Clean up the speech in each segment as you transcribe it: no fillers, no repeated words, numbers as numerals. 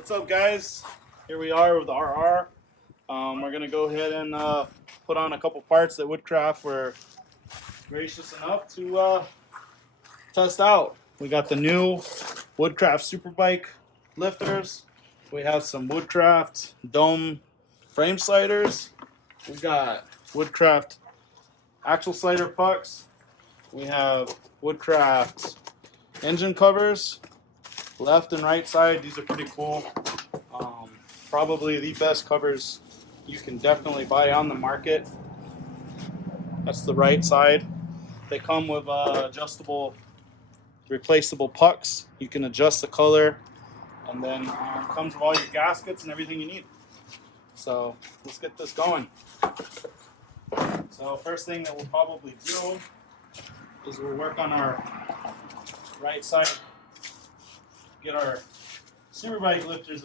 What's up, guys? Here we are with the RR. We're gonna go ahead and put on a couple parts that Woodcraft were gracious enough to test out. We got the new Woodcraft Superbike lifters. We have some Woodcraft dome frame sliders. We got Woodcraft axle slider pucks. We have Woodcraft engine covers, left and right side. These are pretty cool. Probably the best covers you can definitely buy on the market. That's the right side. They come with adjustable, replaceable pucks. You can adjust the color, and then comes with all your gaskets and everything you need. So let's get this going. So first thing that we'll probably do is we'll work on our right side, get our Superbike lifters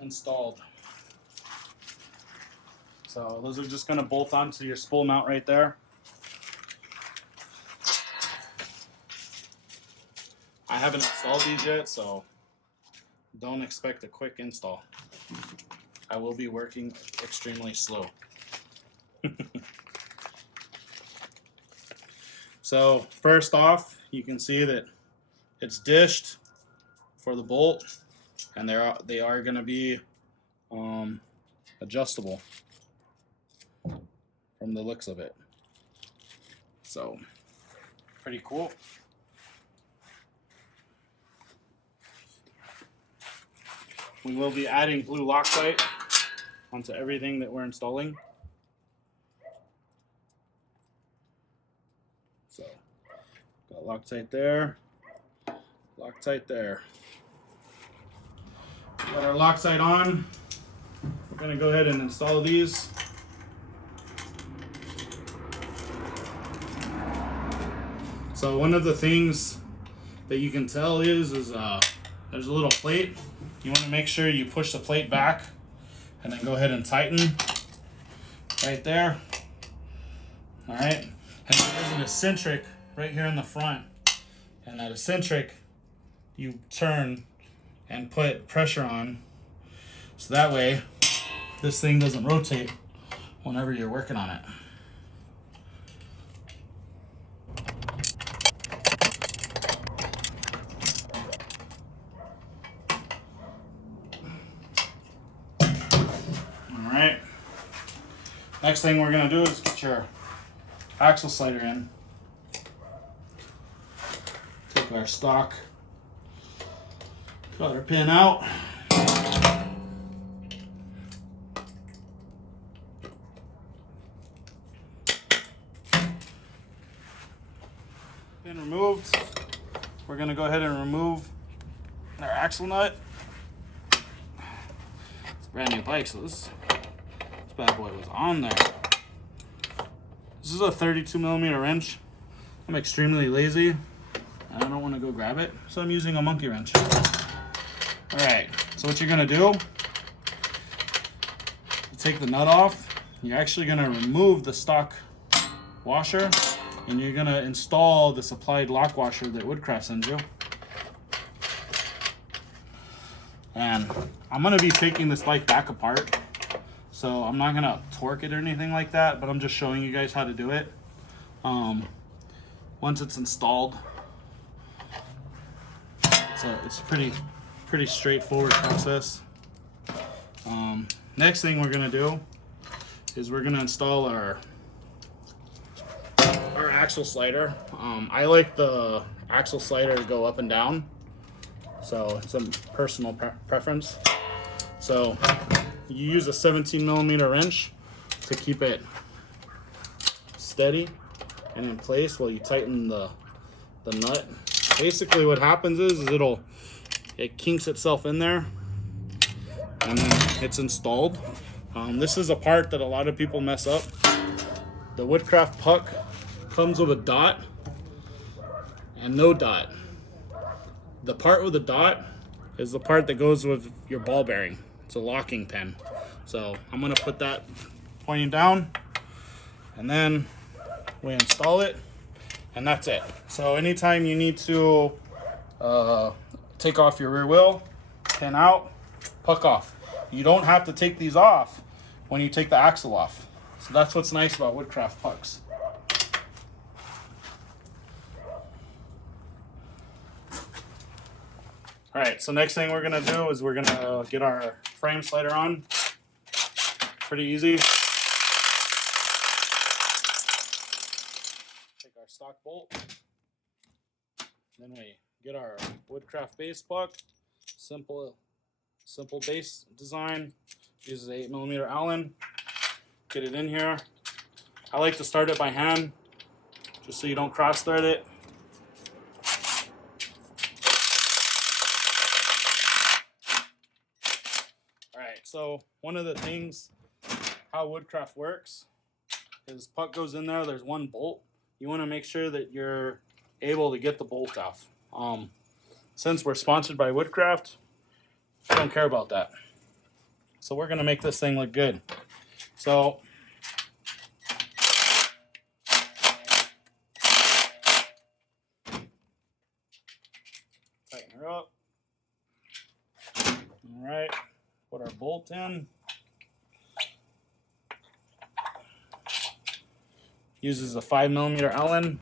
installed. So those are just going to bolt onto your spool mount right there. I haven't installed these yet, so don't expect a quick install. I will be working extremely slow. So first off, you can see that it's dished for the bolt, and they are going to be adjustable from the looks of it. So pretty cool. We will be adding blue Loctite onto everything that we're installing. So got Loctite there, Loctite there. Got our Loctite on. We're going to go ahead and install these. So one of the things that you can tell is there's a little plate. You want to make sure you push the plate back and then go ahead and tighten right there. All right. And there's an eccentric right here in the front. And that eccentric, you turn and put pressure on, so that way this thing doesn't rotate whenever you're working on it. All right. Next thing we're gonna do is get your axle slider in. Take our stock cotter pin out. Pin removed. We're going to go ahead and remove our axle nut. It's a brand new bike, so this bad boy was on there. This is a 32mm wrench. I'm extremely lazy. I don't want to go grab it, so I'm using a monkey wrench. Alright, so what you're going to do, you take the nut off, you're actually going to remove the stock washer, and you're going to install the supplied lock washer that Woodcraft sends you. And I'm going to be taking this bike back apart, so I'm not going to torque it or anything like that, but I'm just showing you guys how to do it. Once it's installed, it's a pretty straightforward process. Next thing we're gonna do is we're gonna install our axle slider. I like the axle slider to go up and down, so it's a personal preference. So you use a 17mm wrench to keep it steady and in place while you tighten the nut. Basically what happens is it kinks itself in there, and then it's installed. This is a part that a lot of people mess up. The Woodcraft puck comes with a dot and no dot. The part with the dot is the part that goes with your ball bearing. It's a locking pin. So I'm going to put that pointing down, and then we install it, and that's it. So anytime you need to take off your rear wheel, pin out, puck off. You don't have to take these off when you take the axle off. So that's what's nice about Woodcraft pucks. All right, so next thing we're gonna do is we're gonna get our frame slider on. Pretty easy. Take our stock bolt. Then we get our Woodcraft base puck. Simple base design. Uses 8mm Allen. Get it in here. I like to start it by hand, just so you don't cross thread it. Alright, so one of the things how Woodcraft works is puck goes in there, there's one bolt. You want to make sure that you're able to get the bolt off. Since we're sponsored by Woodcraft, I don't care about that. So we're going to make this thing look good. So tighten her up. All right, put our bolt in. Uses a 5mm Allen.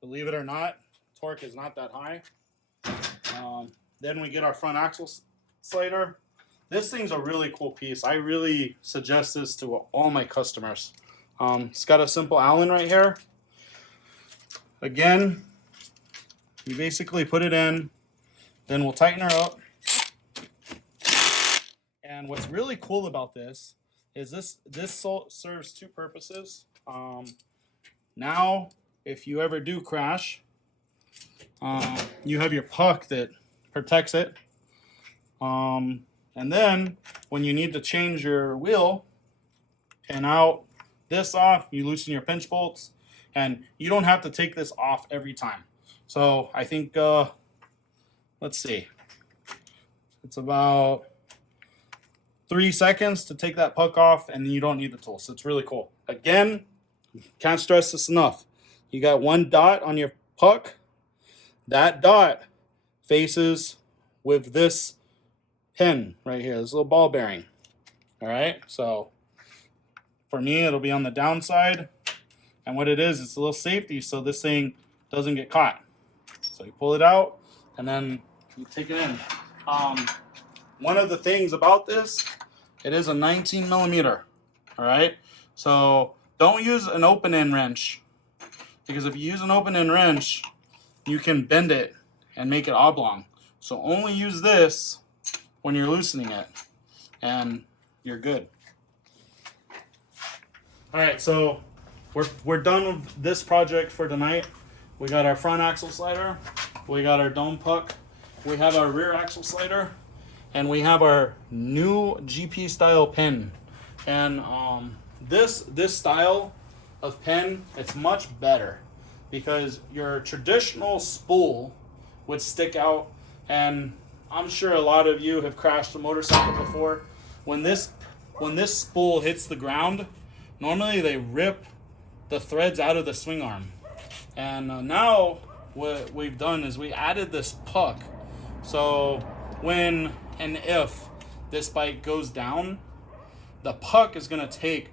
Believe it or not, torque is not that high. Then we get our front axle slider. This thing's a really cool piece. I really suggest this to all my customers. It's got a simple Allen right here. Again, you basically put it in, then we'll tighten her up. And what's really cool about this is this serves two purposes. Now, if you ever do crash, you have your puck that protects it. And then when you need to change your wheel, pin out this off, you loosen your pinch bolts, and you don't have to take this off every time. So I think, let's see, it's about 3 seconds to take that puck off, and you don't need the tool. So it's really cool. Again, can't stress this enough. You got one dot on your puck. That dot faces with this pin right here, this little ball bearing. All right, so for me, it'll be on the downside. And what it is, it's a little safety so this thing doesn't get caught. So you pull it out, and then you take it in. One of the things about this, it is a 19mm. All right, so don't use an open end wrench, because if you use an open end wrench, you can bend it and make it oblong. So only use this when you're loosening it, and you're good. All right, so we're done with this project for tonight. We got our front axle slider, we got our dome puck, we have our rear axle slider, and we have our new GP style pin. And this style of pin, it's much better because your traditional spool would stick out, and I'm sure a lot of you have crashed a motorcycle before. When this spool hits the ground, normally they rip the threads out of the swing arm. And now what we've done is we added this puck. So when and if this bike goes down, the puck is going to take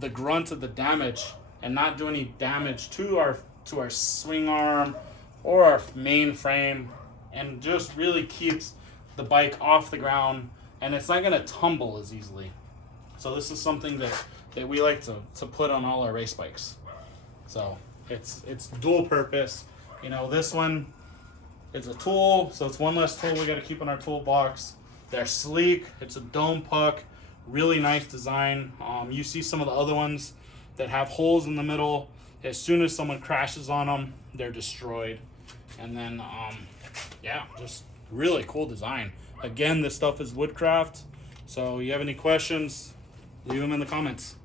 the grunt of the damage and not do any damage to our swing arm or our main frame, and just really keeps the bike off the ground, and it's not going to tumble as easily. So this is something that we like to put on all our race bikes. So it's dual purpose. You know, this one is a tool, so it's one less tool we got to keep in our toolbox. They're sleek. It's a dome puck, really nice design. You see some of the other ones that have holes in the middle. As soon as someone crashes on them, they're destroyed. And then yeah, just really cool design. Again, this stuff is Woodcraft. So you have any questions, leave them in the comments.